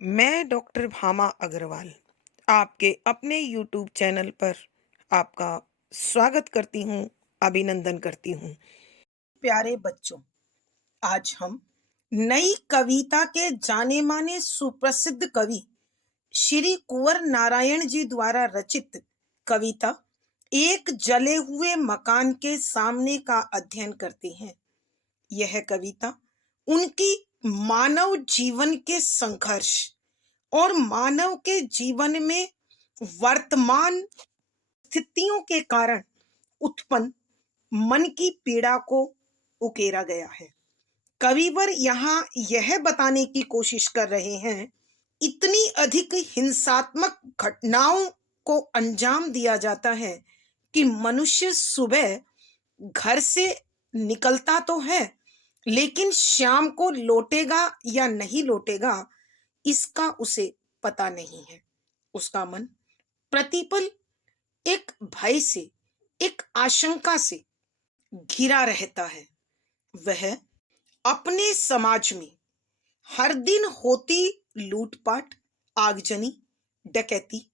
मैं डॉक्टर भामा अग्रवाल आपके अपने यूट्यूब चैनल पर आपका स्वागत करती हूँ, अभिनंदन करती हूँ। प्यारे बच्चों, आज हम नई कविता के जाने माने सुप्रसिद्ध कवि श्री कुंवर नारायण जी द्वारा रचित कविता एक जले हुए मकान के सामने का अध्ययन करते हैं। यह कविता उनकी मानव जीवन के संघर्ष और मानव के जीवन में वर्तमान स्थितियों के कारण उत्पन्न मन की पीड़ा को उकेरा गया है। कविवर यहाँ यह बताने की कोशिश कर रहे हैं, इतनी अधिक हिंसात्मक घटनाओं को अंजाम दिया जाता है कि मनुष्य सुबह घर से निकलता तो है, लेकिन शाम को लौटेगा या नहीं लौटेगा इसका उसे पता नहीं है। उसका मन प्रतिपल एक भय से, एक आशंका से घिरा रहता है। वह अपने समाज में हर दिन होती लूटपाट, आगजनी, डकैती,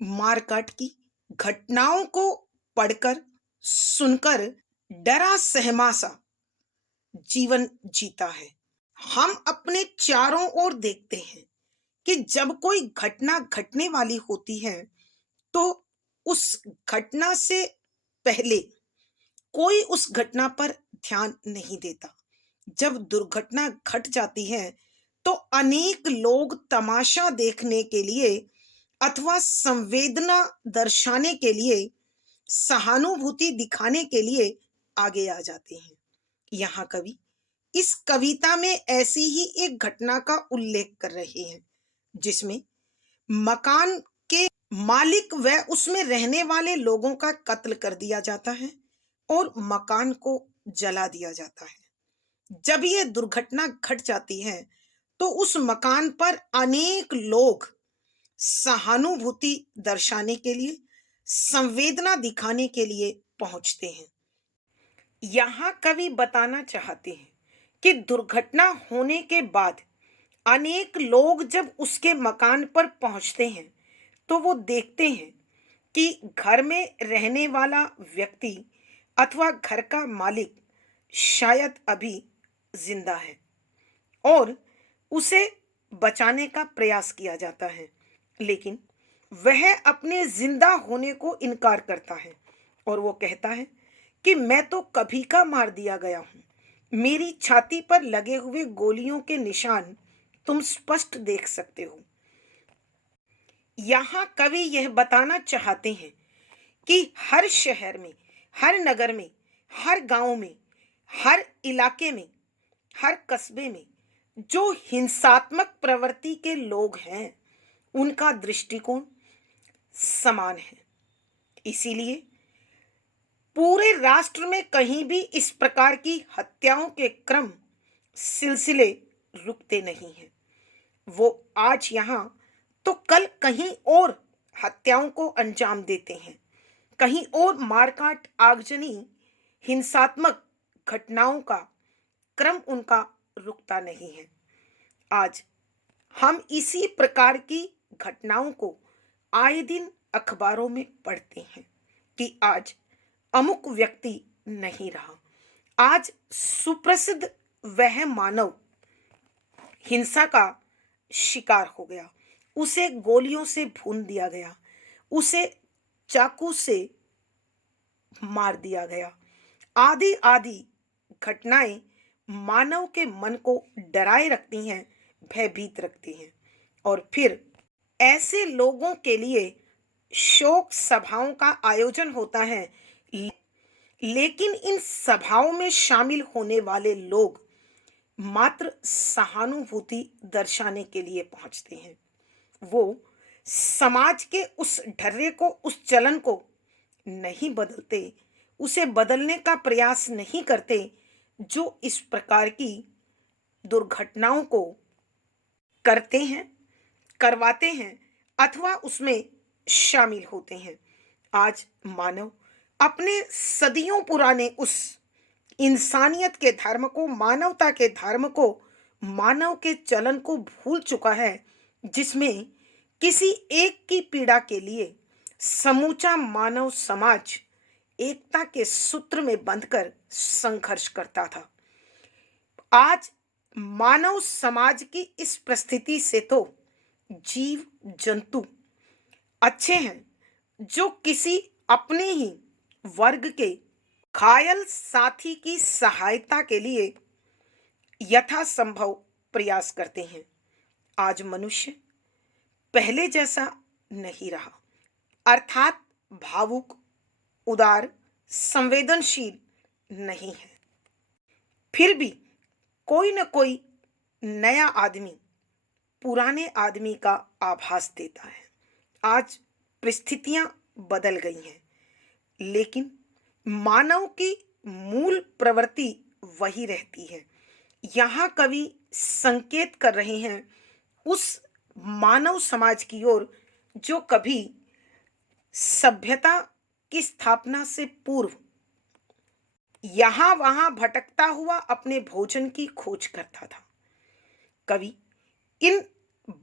मारकाट की घटनाओं को पढ़कर, सुनकर डरा सहमा सा जीवन जीता है। हम अपने चारों ओर देखते हैं कि जब कोई घटना घटने वाली होती है तो उस घटना से पहले कोई उस घटना पर ध्यान नहीं देता। जब दुर्घटना घट जाती है तो अनेक लोग तमाशा देखने के लिए अथवा संवेदना दर्शाने के लिए, सहानुभूति दिखाने के लिए आगे आ जाते हैं। यहाँ कवि इस कविता में ऐसी ही एक घटना का उल्लेख कर रहे हैं, जिसमें मकान के मालिक व उसमें रहने वाले लोगों का कत्ल कर दिया जाता है और मकान को जला दिया जाता है। जब यह दुर्घटना घट जाती है तो उस मकान पर अनेक लोग सहानुभूति दर्शाने के लिए, संवेदना दिखाने के लिए पहुंचते हैं। यहाँ कवि बताना चाहते हैं कि दुर्घटना होने के बाद अनेक लोग जब उसके मकान पर पहुंचते हैं तो वो देखते हैं कि घर में रहने वाला व्यक्ति अथवा घर का मालिक शायद अभी जिंदा है और उसे बचाने का प्रयास किया जाता है, लेकिन वह अपने जिंदा होने को इनकार करता है और वो कहता है कि मैं तो कभी का मार दिया गया हूं, मेरी छाती पर लगे हुए गोलियों के निशान तुम स्पष्ट देख सकते हो। यहाँ कवि यह बताना चाहते हैं कि हर शहर में, हर नगर में, हर गांव में, हर इलाके में, हर कस्बे में जो हिंसात्मक प्रवृत्ति के लोग हैं उनका दृष्टिकोण समान है। इसीलिए पूरे राष्ट्र में कहीं भी इस प्रकार की हत्याओं के क्रम, सिलसिले रुकते नहीं हैं। वो आज यहाँ तो कल कहीं और हत्याओं को अंजाम देते हैं, कहीं और मारकाट, आगजनी, हिंसात्मक घटनाओं का क्रम उनका रुकता नहीं है। आज हम इसी प्रकार की घटनाओं को आए दिन अखबारों में पढ़ते हैं कि आज अमुक व्यक्ति नहीं रहा, आज सुप्रसिद्ध वह मानव हिंसा का शिकार हो गया, उसे गोलियों से भून दिया गया, उसे चाकू से मार दिया गया। आदि आदि घटनाएं मानव के मन को डराए रखती हैं, भयभीत रखती हैं और फिर ऐसे लोगों के लिए शोक सभाओं का आयोजन होता है। लेकिन इन सभाओं में शामिल होने वाले लोग मात्र सहानुभूति दर्शाने के लिए पहुंचते हैं। वो समाज के उस ढर्रे को, उस चलन को नहीं बदलते, उसे बदलने का प्रयास नहीं करते जो इस प्रकार की दुर्घटनाओं को करते हैं, करवाते हैं अथवा उसमें शामिल होते हैं। आज मानव अपने सदियों पुराने उस इंसानियत के धर्म को, मानवता के धर्म को, मानव के चलन को भूल चुका है जिसमें किसी एक की पीड़ा के लिए समूचा मानव समाज एकता के सूत्र में बंधकर संघर्ष करता था। आज मानव समाज की इस परिस्थिति से तो जीव जंतु अच्छे हैं, जो किसी अपने ही वर्ग के घायल साथी की सहायता के लिए यथासंभव प्रयास करते हैं। आज मनुष्य पहले जैसा नहीं रहा, अर्थात भावुक, उदार, संवेदनशील नहीं है। फिर भी कोई न कोई नया आदमी पुराने आदमी का आभास देता है। आज परिस्थितियां बदल गई हैं, लेकिन मानव की मूल प्रवृत्ति वही रहती है। यहाँ कवि संकेत कर रहे हैं उस मानव समाज की ओर जो कभी सभ्यता की स्थापना से पूर्व यहाँ वहां भटकता हुआ अपने भोजन की खोज करता था। कवि इन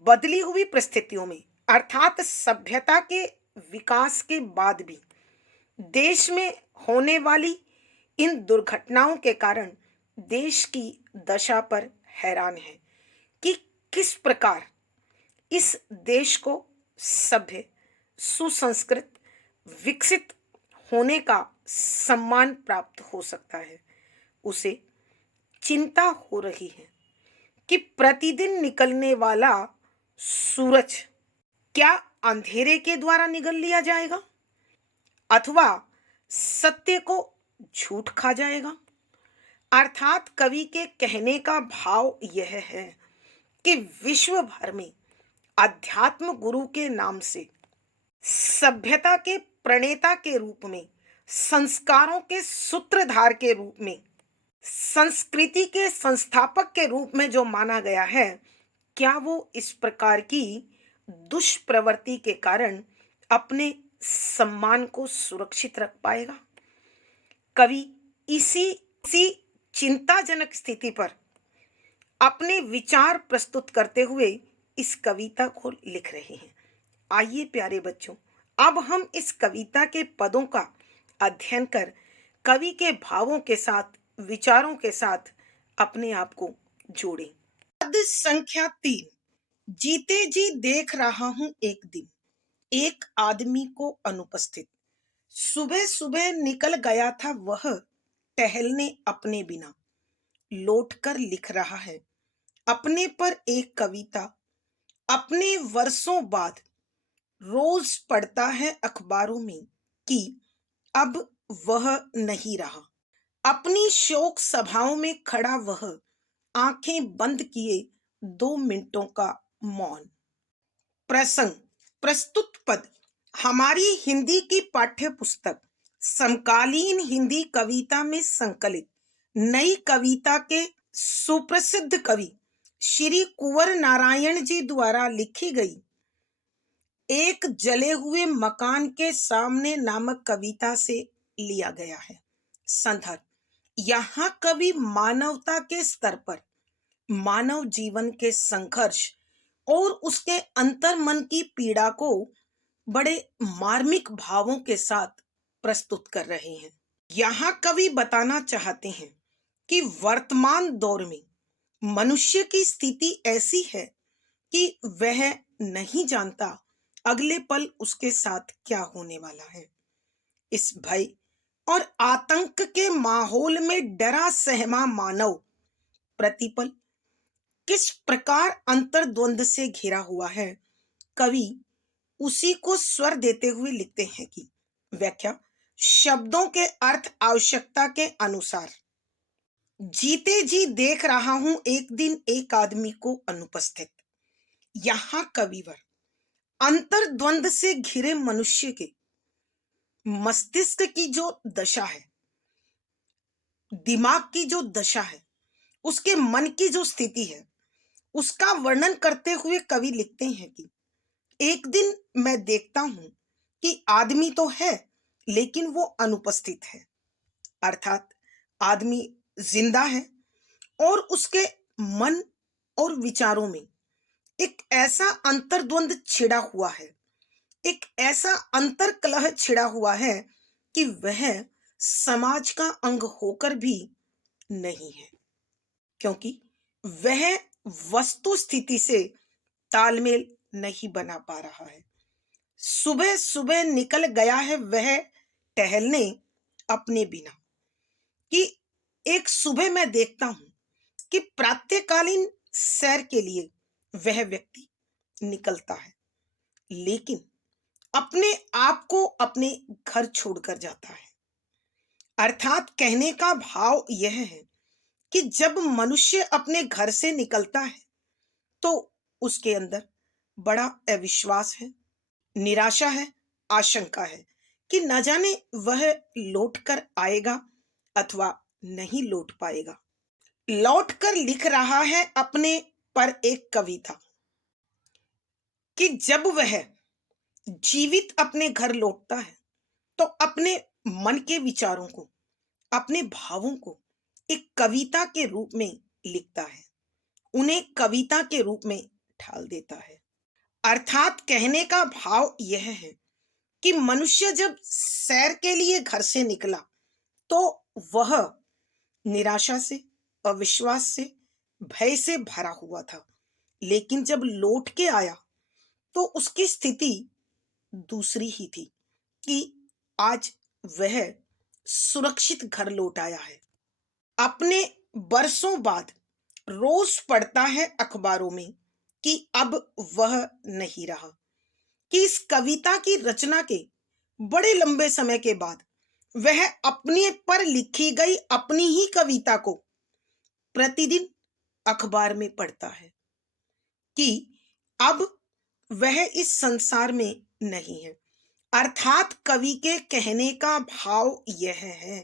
बदली हुई परिस्थितियों में, अर्थात सभ्यता के विकास के बाद भी देश में होने वाली इन दुर्घटनाओं के कारण देश की दशा पर हैरान है कि किस प्रकार इस देश को सभ्य, सुसंस्कृत, विकसित होने का सम्मान प्राप्त हो सकता है। उसे चिंता हो रही है कि प्रतिदिन निकलने वाला सूरज क्या अंधेरे के द्वारा निगल लिया जाएगा अथवा सत्य को झूठ खा जाएगा। अर्थात कवि के कहने का भाव यह है कि विश्व भर में अध्यात्म गुरु के नाम से, सभ्यता के प्रणेता के रूप में, संस्कारों के सूत्रधार के रूप में, संस्कृति के संस्थापक के रूप में जो माना गया है, क्या वो इस प्रकार की दुष्प्रवृत्ति के कारण अपने सम्मान को सुरक्षित रख पाएगा? कवि इसी चिंताजनक स्थिति पर अपने विचार प्रस्तुत करते हुए इस कविता को लिख रहे हैं। आइए प्यारे बच्चों, अब हम इस कविता के पदों का अध्ययन कर कवि के भावों के साथ, विचारों के साथ अपने आप को जोड़ें। पद संख्या 3। जीते जी देख रहा हूं एक दिन एक आदमी को अनुपस्थित। सुबह सुबह निकल गया था वह टहलने अपने बिना। लौटकर लिख रहा है अपने पर एक कविता। अपने वर्षों बाद रोज पढ़ता है अखबारों में कि अब वह नहीं रहा। अपनी शोक सभाओं में खड़ा वह आंखें बंद किए 2 मिनटों का मौन। प्रसंग, प्रस्तुत पद हमारी हिंदी की पाठ्य पुस्तक समकालीन हिंदी कविता में संकलित नई कविता के सुप्रसिद्ध कवि श्री कुंवर नारायण जी द्वारा लिखी गई एक जले हुए मकान के सामने नामक कविता से लिया गया है। संदर्भ, यहाँ कवि मानवता के स्तर पर मानव जीवन के संघर्ष और उसके अंतर्मन की पीड़ा को बड़े मार्मिक भावों के साथ प्रस्तुत कर रहे हैं। यहाँ कवि बताना चाहते हैं कि वर्तमान दौर में मनुष्य की स्थिति ऐसी है कि वह नहीं जानता अगले पल उसके साथ क्या होने वाला है। इस भय और आतंक के माहौल में डरा सहमा मानव प्रतिपल किस प्रकार अंतर्द्वंद से घिरा हुआ है, कवि उसी को स्वर देते हुए लिखते हैं कि व्याख्या, शब्दों के अर्थ आवश्यकता के अनुसार। जीते जी देख रहा हूं एक दिन एक आदमी को अनुपस्थित। यहां कविवर अंतर्द्वंद से घिरे मनुष्य के मस्तिष्क की जो दशा है, दिमाग की जो दशा है, उसके मन की जो स्थिति है, उसका वर्णन करते हुए कवि लिखते हैं कि एक दिन मैं देखता हूं कि आदमी तो है लेकिन वो अनुपस्थित है। अर्थात आदमी जिंदा है और उसके मन और विचारों में एक ऐसा अंतर्द्वंद छिड़ा हुआ है, एक ऐसा अंतर कलह छिड़ा हुआ है कि वह समाज का अंग होकर भी नहीं है, क्योंकि वह वस्तु स्थिति से तालमेल नहीं बना पा रहा है। सुबह सुबह निकल गया है वह टहलने अपने बिना। कि एक सुबह मैं देखता हूं कि प्रातःकालीन सैर के लिए वह व्यक्ति निकलता है, लेकिन अपने आप को अपने घर छोड़कर जाता है। अर्थात कहने का भाव यह है कि जब मनुष्य अपने घर से निकलता है तो उसके अंदर बड़ा अविश्वास है, निराशा है, आशंका है कि न जाने वह लौट कर आएगा अथवा नहीं लौट पाएगा। लौट कर लिख रहा है अपने पर एक कविता कि जब वह जीवित अपने घर लौटता है तो अपने मन के विचारों को, अपने भावों को एक कविता के रूप में लिखता है, उन्हें कविता के रूप में ढाल देता है। अर्थात कहने का भाव यह है कि मनुष्य जब सैर के लिए घर से निकला तो वह निराशा से, अविश्वास से, भय से भरा हुआ था, लेकिन जब लौट के आया तो उसकी स्थिति दूसरी ही थी कि आज वह सुरक्षित घर लौट आया है। अपने बरसों बाद रोज पढ़ता है अखबारों में कि अब वह नहीं रहा, कि इस कविता की रचना के बड़े लंबे समय के बाद वह अपने पर लिखी गई अपनी ही कविता को प्रतिदिन अखबार में पढ़ता है कि अब वह इस संसार में नहीं है। अर्थात कवि के कहने का भाव यह है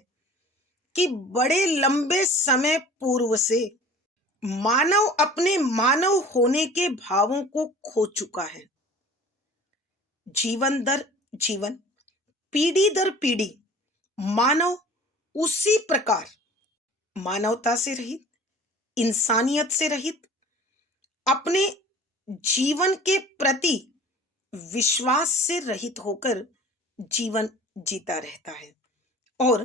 कि बड़े लंबे समय पूर्व से मानव अपने मानव होने के भावों को खो चुका है। जीवन दर जीवन, पीढ़ी दर पीढ़ी मानव उसी प्रकार मानवता से रहित, इंसानियत से रहित, अपने जीवन के प्रति विश्वास से रहित होकर जीवन जीता रहता है और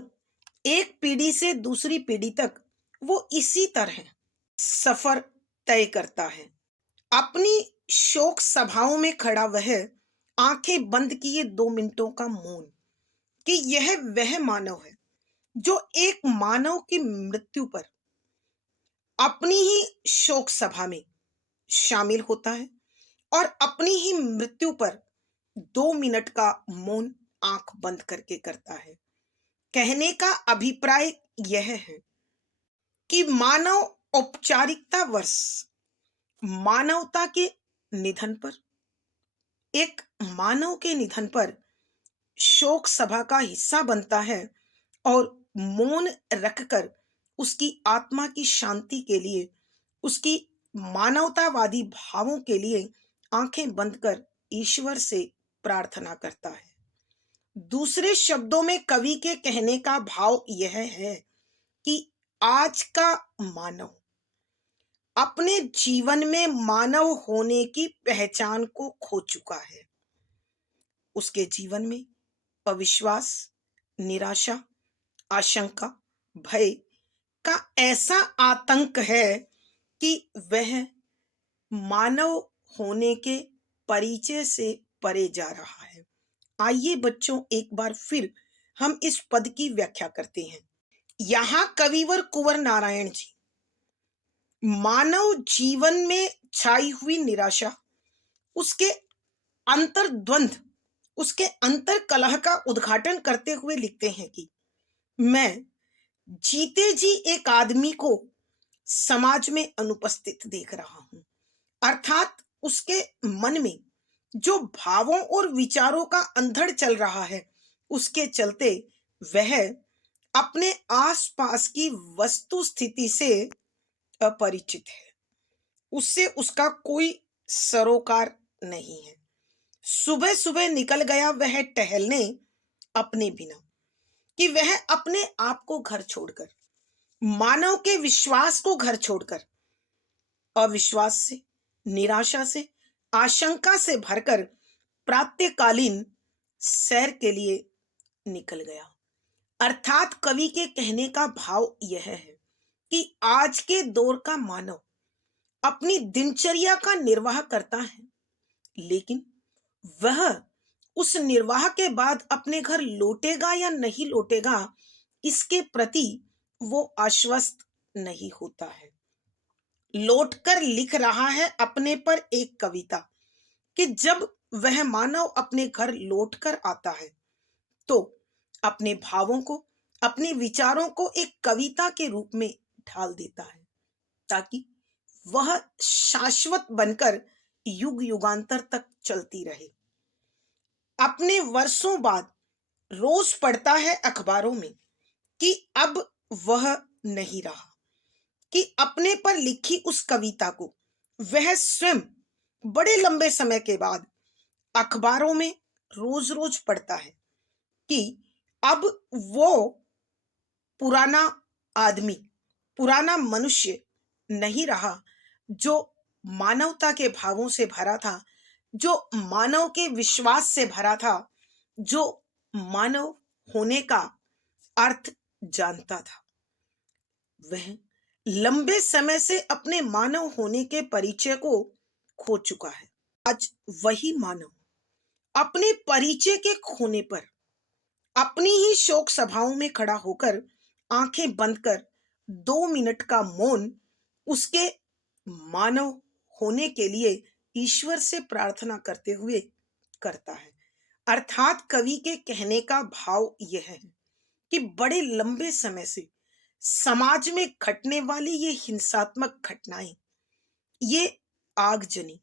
एक पीढ़ी से दूसरी पीढ़ी तक वो इसी तरह सफर तय करता है। अपनी शोक सभाओं में खड़ा वह आंखें बंद किए 2 मिनटों का मौन, कि यह वह मानव है जो एक मानव की मृत्यु पर अपनी ही शोक सभा में शामिल होता है और अपनी ही मृत्यु पर 2 मिनट का मौन आंख बंद करके करता है। कहने का अभिप्राय यह है कि मानव औपचारिकता वर्ष मानवता के निधन पर, एक मानव के निधन पर शोक सभा का हिस्सा बनता है और मौन रखकर उसकी आत्मा की शांति के लिए, उसकी मानवतावादी भावों के लिए आंखें बंद कर ईश्वर से प्रार्थना करता है। दूसरे शब्दों में कवि के कहने का भाव यह है कि आज का मानव अपने जीवन में मानव होने की पहचान को खो चुका है। उसके जीवन में अविश्वास, निराशा, आशंका, भय का ऐसा आतंक है कि वह मानव होने के परिचय से परे जा रहा है। आइए बच्चों, एक बार फिर हम इस पद की व्याख्या करते हैं। यहाँ कविवर कुंवर नारायण जी मानव जीवन में छाई हुई निराशा, उसके अंतर्द्वंद, उसके अंतर कलह का उद्घाटन करते हुए लिखते हैं कि मैं जीते जी एक आदमी को समाज में अनुपस्थित देख रहा हूं। अर्थात उसके मन में जो भावों और विचारों का अंधड़ चल रहा है, उसके चलते वह अपने आसपास की वस्तु स्थिति से अपरिचित है, उससे उसका कोई सरोकार नहीं है। सुबह सुबह निकल गया वह टहलने अपने बिना, कि वह अपने आप को घर छोड़कर, मानव के विश्वास को घर छोड़कर अविश्वास से, निराशा से, आशंका से भरकर प्रातःकालीन सैर के लिए निकल गया। अर्थात कवि के कहने का भाव यह है कि आज के दौर का मानव अपनी दिनचर्या का निर्वाह करता है, लेकिन वह उस निर्वाह के बाद अपने घर लौटेगा या नहीं लौटेगा, इसके प्रति वो आश्वस्त नहीं होता है। लौटकर लिख रहा है अपने पर एक कविता कि जब वह मानव अपने घर लौटकर आता है तो अपने भावों को, अपने विचारों को एक कविता के रूप में ढाल देता है, ताकि वह शाश्वत बनकर युग युगांतर तक चलती रहे। अपने वर्षों बाद रोज पढ़ता है अखबारों में कि अब वह नहीं रहा, कि अपने पर लिखी उस कविता को वह स्वयं बड़े लंबे समय के बाद अखबारों में रोज रोज पढ़ता है कि अब वो पुराना आदमी, पुराना मनुष्य नहीं रहा, जो मानवता के भावों से भरा था, जो मानव के विश्वास से भरा था, जो मानव होने का अर्थ जानता था। वह लंबे समय से अपने मानव होने के परिचय को खो चुका है। आज वही मानव अपने परिचय के खोने पर अपनी ही शोक सभाओं में खड़ा होकर आंखें बंद कर 2 मिनट का मौन उसके मानव होने के लिए ईश्वर से प्रार्थना करते हुए करता है। अर्थात कवि के कहने का भाव यह है कि बड़े लंबे समय से समाज में घटने वाली ये हिंसात्मक घटनाएं, ये आगजनी,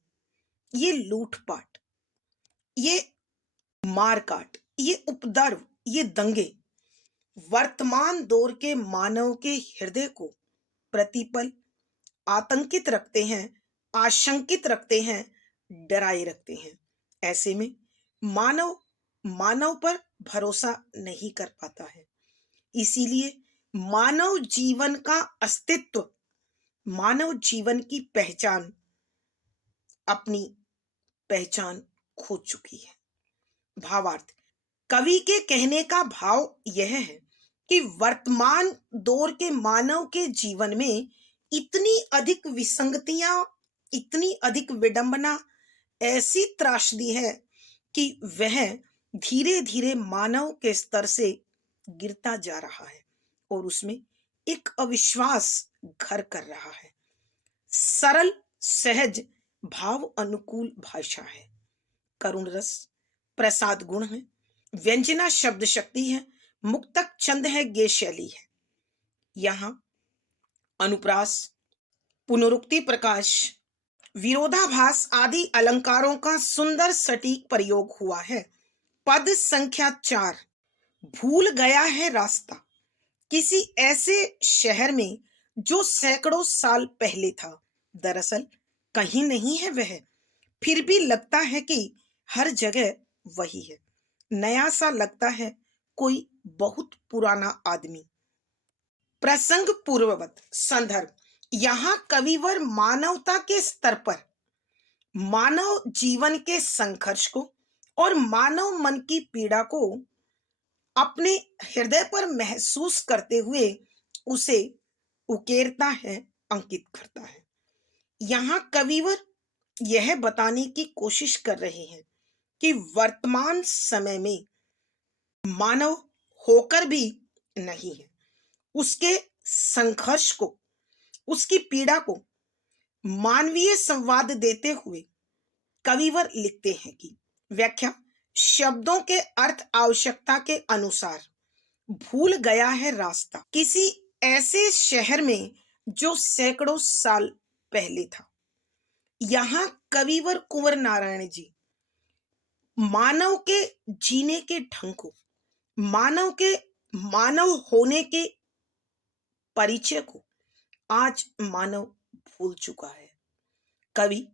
ये लूटपाट, ये मारकाट, ये उपद्रव, ये दंगे वर्तमान दौर के मानव के हृदय को प्रतिपल आतंकित रखते हैं, आशंकित रखते हैं, डराए रखते हैं। ऐसे में मानव मानव पर भरोसा नहीं कर पाता है। इसीलिए मानव जीवन का अस्तित्व, मानव जीवन की पहचान अपनी पहचान खो चुकी है। भावार्थ, कवि के कहने का भाव यह है कि वर्तमान दौर के मानव के जीवन में इतनी अधिक विसंगतियां, इतनी अधिक विडंबना, ऐसी त्रासदी है कि वह धीरे धीरे मानव के स्तर से गिरता जा रहा है और उसमें एक अविश्वास घर कर रहा है। सरल, सहज, भाव अनुकूल भाषा है, करुण रस, प्रसाद गुण है, व्यंजना शब्द शक्ति है, मुक्तक छंद है, गे शैली है। यहाँ अनुप्रास, पुनरुक्ति प्रकाश, विरोधाभास आदि अलंकारों का सुंदर सटीक प्रयोग हुआ है। पद संख्या 4, भूल गया है रास्ता। किसी ऐसे शहर में जो सैकड़ों साल पहले था, दरअसल कहीं नहीं है वह, फिर भी लगता है कि हर जगह वही है। नया सा लगता है कोई बहुत पुराना आदमी। प्रसंग पूर्ववत संदर्भ, यहाँ कविवर मानवता के स्तर पर मानव जीवन के संघर्ष को और मानव मन की पीड़ा को अपने हृदय पर महसूस करते हुए उसे उकेरता है, अंकित करता है। यहाँ कविवर यह बताने की कोशिश कर रहे हैं कि वर्तमान समय में मानव होकर भी नहीं है, उसके संघर्ष को, उसकी पीड़ा को मानवीय संवाद देते हुए कविवर लिखते हैं कि व्याख्या, शब्दों के अर्थ आवश्यकता के अनुसार भूल गया है रास्ता। किसी ऐसे शहर में जो सैकड़ों साल पहले था। यहाँ कविवर कुंवर नारायण जी मानव के जीने के ढंग को, मानव के मानव होने के परिचय को आज मानव भूल चुका है। कवि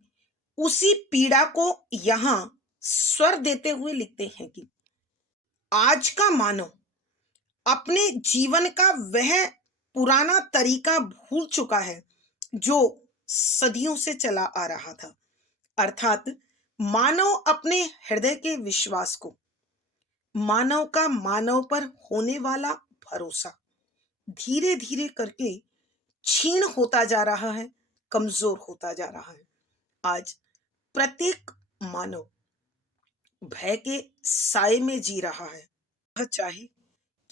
उसी पीड़ा को यहाँ स्वर देते हुए लिखते हैं कि आज का मानव अपने जीवन का वह पुराना तरीका भूल चुका है जो सदियों से चला आ रहा था। अर्थात मानव अपने हृदय के विश्वास को, मानव का मानव पर होने वाला भरोसा धीरे धीरे करके क्षीण होता जा रहा है, कमजोर होता जा रहा है। आज प्रत्येक मानव भय के साए में जी रहा है। वह चाहे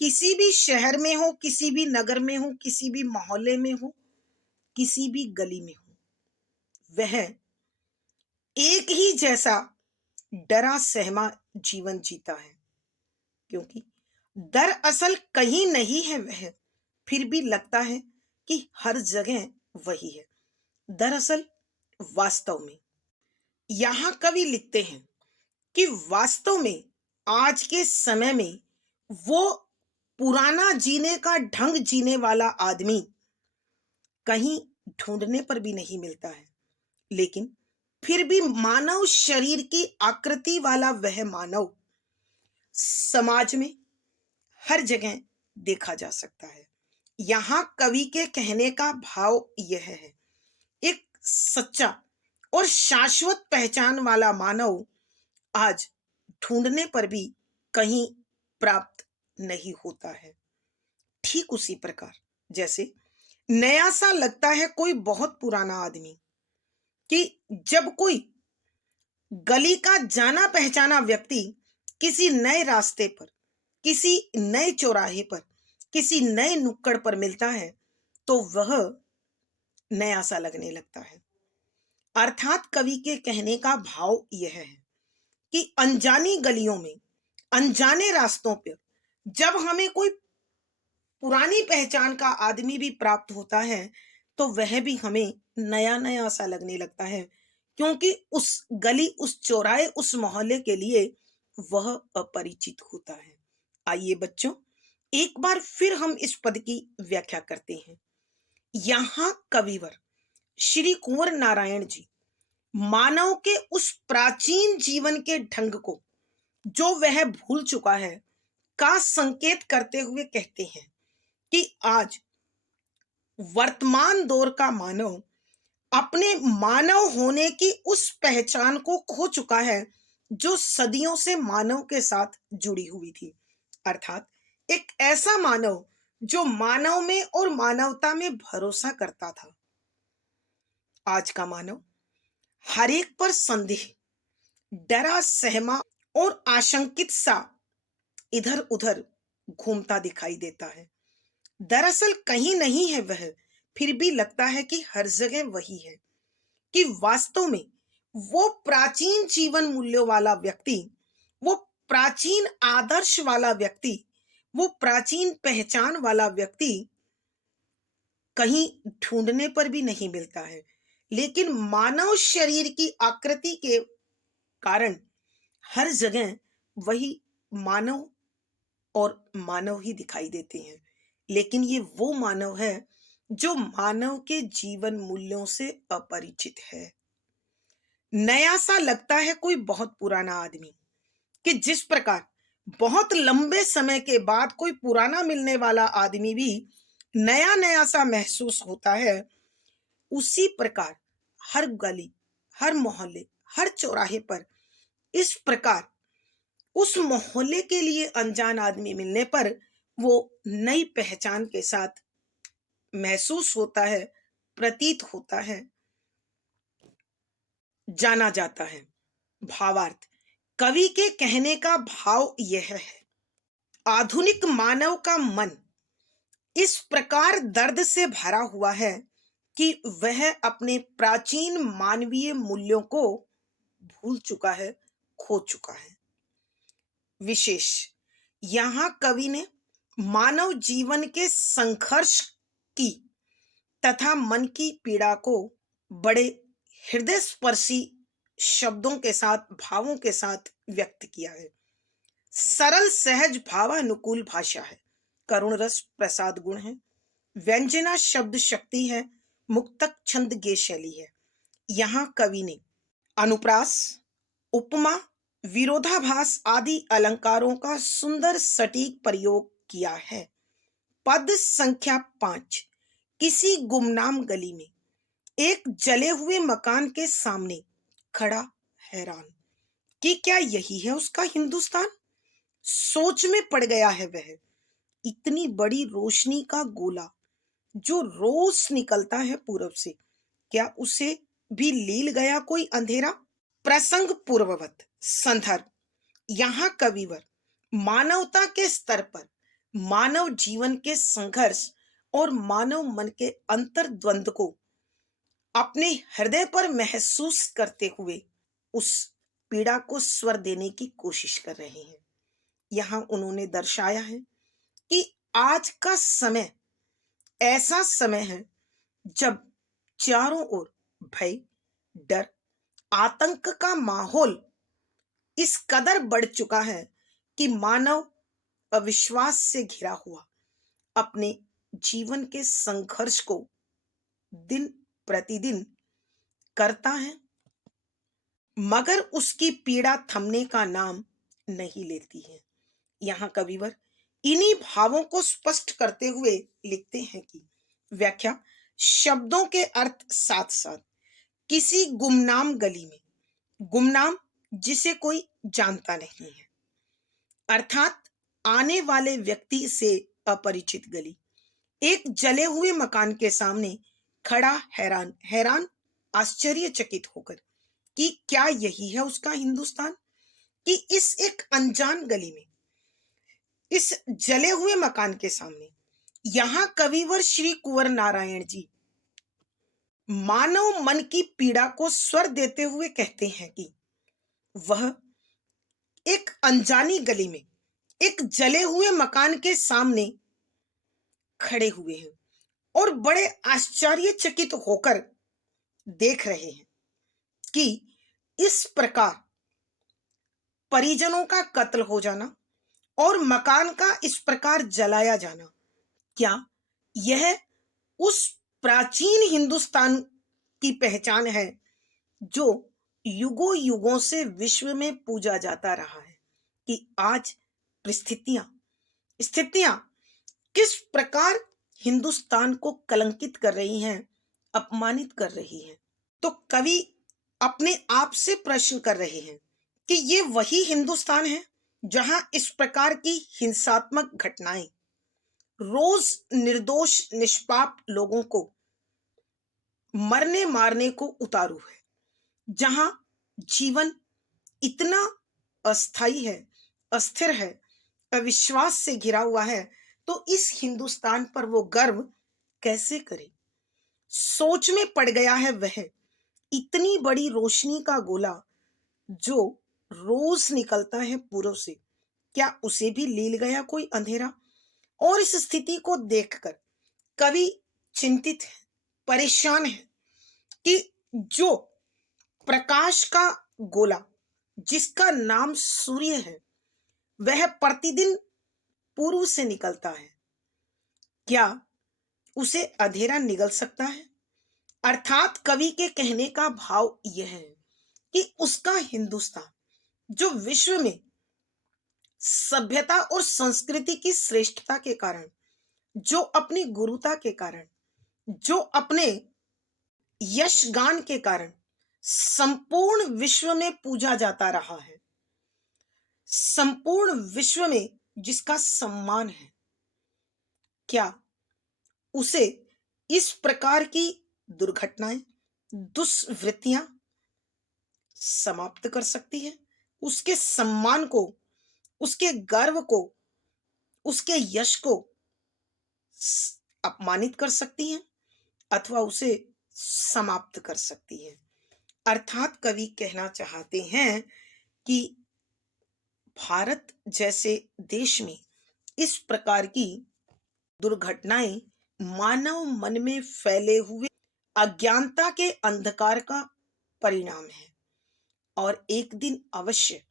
किसी भी शहर में हो, किसी भी नगर में हो, किसी भी मोहल्ले में हो, किसी भी गली में हो, वह एक ही जैसा डरा सहमा जीवन जीता है। क्योंकि दरअसल कहीं नहीं है वह, फिर भी लगता है कि हर जगह वही है। दरअसल वास्तव में यहाँ कवि लिखते हैं कि वास्तव में आज के समय में वो पुराना जीने का ढंग जीने वाला आदमी कहीं ढूंढने पर भी नहीं मिलता है। लेकिन फिर भी मानव शरीर की आकृति वाला वह मानव समाज में हर जगह देखा जा सकता है। यहाँ कवि के कहने का भाव यह है, एक सच्चा और शाश्वत पहचान वाला मानव आज ढूंढने पर भी कहीं प्राप्त नहीं होता है। ठीक उसी प्रकार जैसे नया सा लगता है कोई बहुत पुराना आदमी, कि जब कोई गली का जाना पहचाना व्यक्ति किसी नए रास्ते पर, किसी नए चौराहे पर, किसी नए नुक्कड़ पर मिलता है तो वह नया सा लगने लगता है। अर्थात कवि के कहने का भाव यह है कि अनजानी गलियों में, अनजाने रास्तों पर जब हमें कोई पुरानी पहचान का आदमी भी प्राप्त होता है तो वह भी हमें नया नया सा लगने लगता है, क्योंकि उस गली, उस चौराहे, उस मोहल्ले के लिए वह अपरिचित होता है। आइए बच्चों, एक बार फिर हम इस पद की व्याख्या करते हैं। यहाँ कविवर श्री कुंवर नारायण जी मानव के उस प्राचीन जीवन के ढंग को जो वह भूल चुका है का संकेत करते हुए कहते हैं कि आज वर्तमान दौर का मानव अपने मानव होने की उस पहचान को खो चुका है जो सदियों से मानव के साथ जुड़ी हुई थी। अर्थात एक ऐसा मानव जो मानव में और मानवता में भरोसा करता था। आज का मानव हर एक पर संदेह, डरा सहमा और आशंकित सा इधर उधर घूमता दिखाई देता है। दरअसल कहीं नहीं है वह, फिर भी लगता है कि हर जगह वही है। कि वास्तव में वो प्राचीन जीवन मूल्यों वाला व्यक्ति, वो प्राचीन आदर्श वाला व्यक्ति, वो प्राचीन पहचान वाला व्यक्ति कहीं ढूंढने पर भी नहीं मिलता है। लेकिन मानव शरीर की आकृति के कारण हर जगह वही मानव और मानव ही दिखाई देते हैं। लेकिन ये वो मानव है जो मानव के जीवन मूल्यों से अपरिचित है। नया सा लगता है कोई बहुत पुराना आदमी, कि जिस प्रकार बहुत लंबे समय के बाद कोई पुराना मिलने वाला आदमी भी नया नया सा महसूस होता है, उसी प्रकार हर गली, हर मोहल्ले, हर चौराहे पर इस प्रकार उस मोहल्ले के लिए अनजान आदमी मिलने पर वो नई पहचान के साथ महसूस होता है, प्रतीत होता है, जाना जाता है। भावार्थ, कवि के कहने का भाव यह है, आधुनिक मानव का मन इस प्रकार दर्द से भरा हुआ है कि वह अपने प्राचीन मानवीय मूल्यों को भूल चुका है, खो चुका है। विशेष यहाँ कवि ने मानव जीवन के संघर्ष की तथा मन की पीड़ा को बड़े हृदय स्पर्शी शब्दों के साथ, भावों के साथ व्यक्त किया है। सरल सहज भावानुकूल भाषा है, करुण रस प्रसाद गुण है, व्यंजना शब्द शक्ति है, मुक्तक छंद गे शैली है। यहाँ कवि ने अनुप्रास, उपमा, विरोधाभास आदि अलंकारों का सुंदर सटीक प्रयोग किया है। पद संख्या 5। किसी गुमनाम गली में एक जले हुए मकान के सामने खड़ा हैरान कि क्या यही है उसका हिंदुस्तान। सोच में पड़ गया है वह। इतनी बड़ी रोशनी का गोला जो रोज निकलता है पूरब से, क्या उसे भी लील गया कोई अंधेरा। प्रसंग पूर्ववत संदर्भ, यहाँ कविवर मानवता के स्तर पर मानव जीवन के संघर्ष और मानव मन के अंतर्द्वंद को अपने हृदय पर महसूस करते हुए उस पीड़ा को स्वर देने की कोशिश कर रहे हैं। यहाँ उन्होंने दर्शाया है कि आज का समय ऐसा समय है जब चारों ओर भय, डर, आतंक का माहौल इस कदर बढ़ चुका है कि मानव अविश्वास से घिरा हुआ अपने जीवन के संघर्ष को दिन प्रतिदिन करता है, मगर उसकी पीड़ा थमने का नाम नहीं लेती है। यहाँ कविवर इन्हीं भावों को स्पष्ट करते हुए लिखते हैं कि व्याख्या, शब्दों के अर्थ साथ साथ किसी गुमनाम गली में, गुमनाम जिसे कोई जानता नहीं है, अर्थात आने वाले व्यक्ति से अपरिचित गली, एक जले हुए मकान के सामने खड़ा हैरान हैरान आश्चर्यचकित होकर कि क्या यही है उसका हिंदुस्तान, कि इस एक अनजान गली में, इस जले हुए मकान के सामने, यहां कविवर श्री कुंवर नारायण जी मानव मन की पीड़ा को स्वर देते हुए कहते हैं कि वह एक अनजानी गली में एक जले हुए मकान के सामने खड़े हुए हैं और बड़े आश्चर्यचकित होकर देख रहे हैं कि इस प्रकार परिजनों का कत्ल हो जाना और मकान का इस प्रकार जलाया जाना, क्या यह उस प्राचीन हिंदुस्तान की पहचान है जो युगों युगों से विश्व में पूजा जाता रहा है, कि आज परिस्थितियां स्थितियां किस प्रकार हिंदुस्तान को कलंकित कर रही हैं, अपमानित कर रही हैं। तो कवि अपने आप से प्रश्न कर रहे हैं कि ये वही हिंदुस्तान है जहां इस प्रकार की हिंसात्मक घटनाएं रोज निर्दोष निष्पाप लोगों को मरने मारने को उतारू है, जहां जीवन इतना अस्थाई है, अस्थिर है, अविश्वास से घिरा हुआ है, तो इस हिंदुस्तान पर वो गर्व कैसे करे। सोच में पड़ गया है वह। इतनी बड़ी रोशनी का गोला जो रोज निकलता है पूरब से, क्या उसे भी लील गया कोई अंधेरा। और इस स्थिति को देखकर कवि चिंतित है, परेशान है कि जो प्रकाश का गोला जिसका नाम सूर्य है वह प्रतिदिन पूर्व से निकलता है, क्या उसे अंधेरा निगल सकता है। अर्थात कवि के कहने का भाव यह है कि उसका हिंदुस्तान जो विश्व में सभ्यता और संस्कृति की श्रेष्ठता के कारण, जो अपनी गुरुता के कारण, जो अपने यशगान के कारण संपूर्ण विश्व में पूजा जाता रहा है, संपूर्ण विश्व में जिसका सम्मान है, क्या उसे इस प्रकार की दुर्घटनाएं, दुष्वृत्तियां समाप्त कर सकती है, उसके सम्मान को, उसके गर्व को, उसके यश को अपमानित कर सकती हैं अथवा उसे समाप्त कर सकती है। अर्थात कवि कहना चाहते हैं कि भारत जैसे देश में इस प्रकार की दुर्घटनाएं मानव मन में फैले हुए अज्ञानता के अंधकार का परिणाम है, और एक दिन अवश्य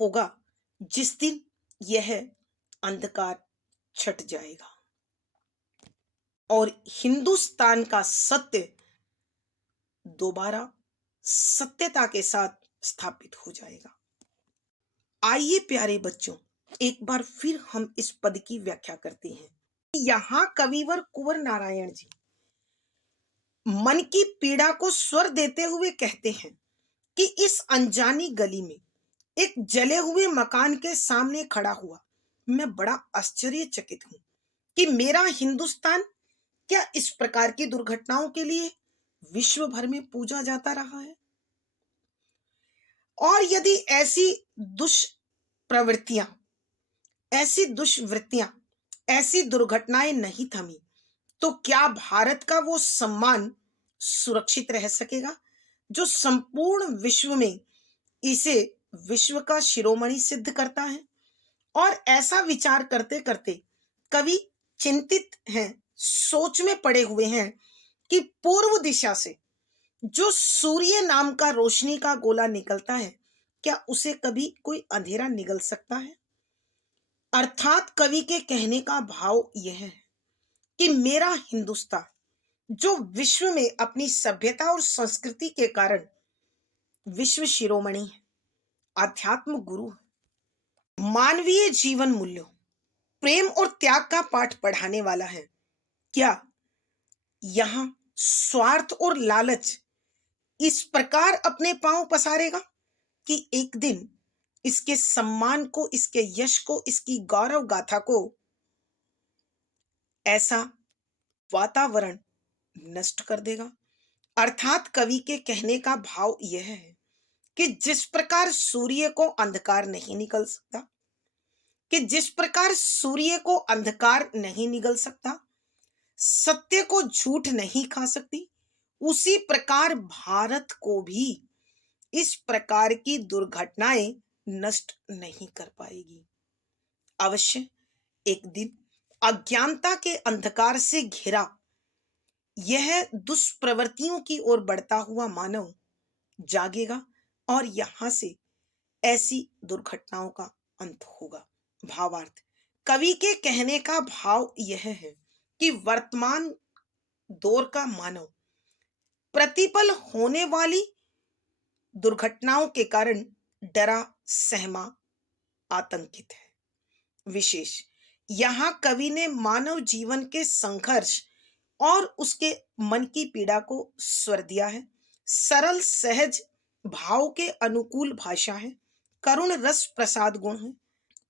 होगा जिस दिन यह अंधकार छट जाएगा और हिंदुस्तान का सत्य दोबारा सत्यता के साथ स्थापित हो जाएगा। आइए प्यारे बच्चों, एक बार फिर हम इस पद की व्याख्या करते हैं। यहाँ कविवर कुंवर नारायण जी मन की पीड़ा को स्वर देते हुए कहते हैं कि इस अनजानी गली में एक जले हुए मकान के सामने खड़ा हुआ, मैं बड़ा आश्चर्यचकित हूं कि मेरा हिंदुस्तान क्या इस प्रकार की दुर्घटनाओं के लिए विश्व भर में पूजा जाता रहा है। और यदि दुष्प्रवृत्तियां ऐसी दुष्वृत्तियां ऐसी दुर्घटनाएं नहीं थमी, तो क्या भारत का वो सम्मान सुरक्षित रह सकेगा जो संपूर्ण विश्व में इसे विश्व का शिरोमणि सिद्ध करता है। और ऐसा विचार करते करते कवि चिंतित हैं, सोच में पड़े हुए हैं कि पूर्व दिशा से जो सूर्य नाम का रोशनी का गोला निकलता है, क्या उसे कभी कोई अंधेरा निगल सकता है। अर्थात कवि के कहने का भाव यह है कि मेरा हिंदुस्तान जो विश्व में अपनी सभ्यता और संस्कृति के कारण विश्व शिरोमणि है, आध्यात्म गुरु है, मानवीय जीवन मूल्यों, प्रेम और त्याग का पाठ पढ़ाने वाला है, क्या यहां स्वार्थ और लालच इस प्रकार अपने पांव पसारेगा कि एक दिन इसके सम्मान को, इसके यश को, इसकी गौरव गाथा को ऐसा वातावरण नष्ट कर देगा। अर्थात कवि के कहने का भाव यह है कि जिस प्रकार सूर्य को अंधकार नहीं निकल सकता, सत्य को झूठ नहीं खा सकती, उसी प्रकार भारत को भी इस प्रकार की दुर्घटनाएं नष्ट नहीं कर पाएगी। अवश्य एक दिन अज्ञानता के अंधकार से घिरा यह दुष्प्रवृत्तियों की ओर बढ़ता हुआ मानव जागेगा और यहां से ऐसी दुर्घटनाओं का अंत होगा। भावार्थ, कवि के कहने का भाव यह है कि वर्तमान दौर का मानव प्रतिपल होने वाली दुर्घटनाओं के कारण डरा सहमा आतंकित है। विशेष यहां कवि ने मानव जीवन के संघर्ष और उसके मन की पीड़ा को स्वर दिया है। सरल सहज भाव के अनुकूल भाषा है, करुण रस प्रसाद गुण है,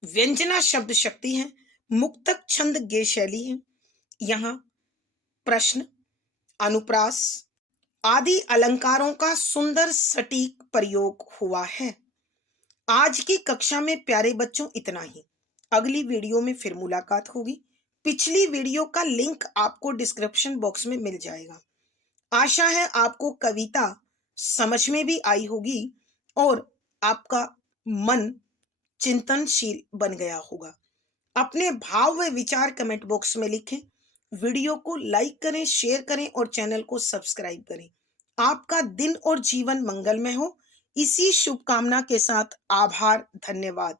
व्यंजना शब्द शक्ति है, मुक्तक छंद गे शैली है। यहाँ प्रश्न, अनुप्रास आदि अलंकारों का सुंदर सटीक प्रयोग हुआ है। आज की कक्षा में प्यारे बच्चों इतना ही। अगली वीडियो में फिर मुलाकात होगी। पिछली वीडियो का लिंक आपको डिस्क्रिप्शन बॉक्स में मिल जाएगा। आशा है आपको कविता समझ में भी आई होगी और आपका मन चिंतनशील बन गया होगा। अपने भाव व विचार कमेंट बॉक्स में लिखें। वीडियो को लाइक करें, शेयर करें और चैनल को सब्सक्राइब करें। आपका दिन और जीवन मंगलमय हो, इसी शुभकामना के साथ आभार, धन्यवाद।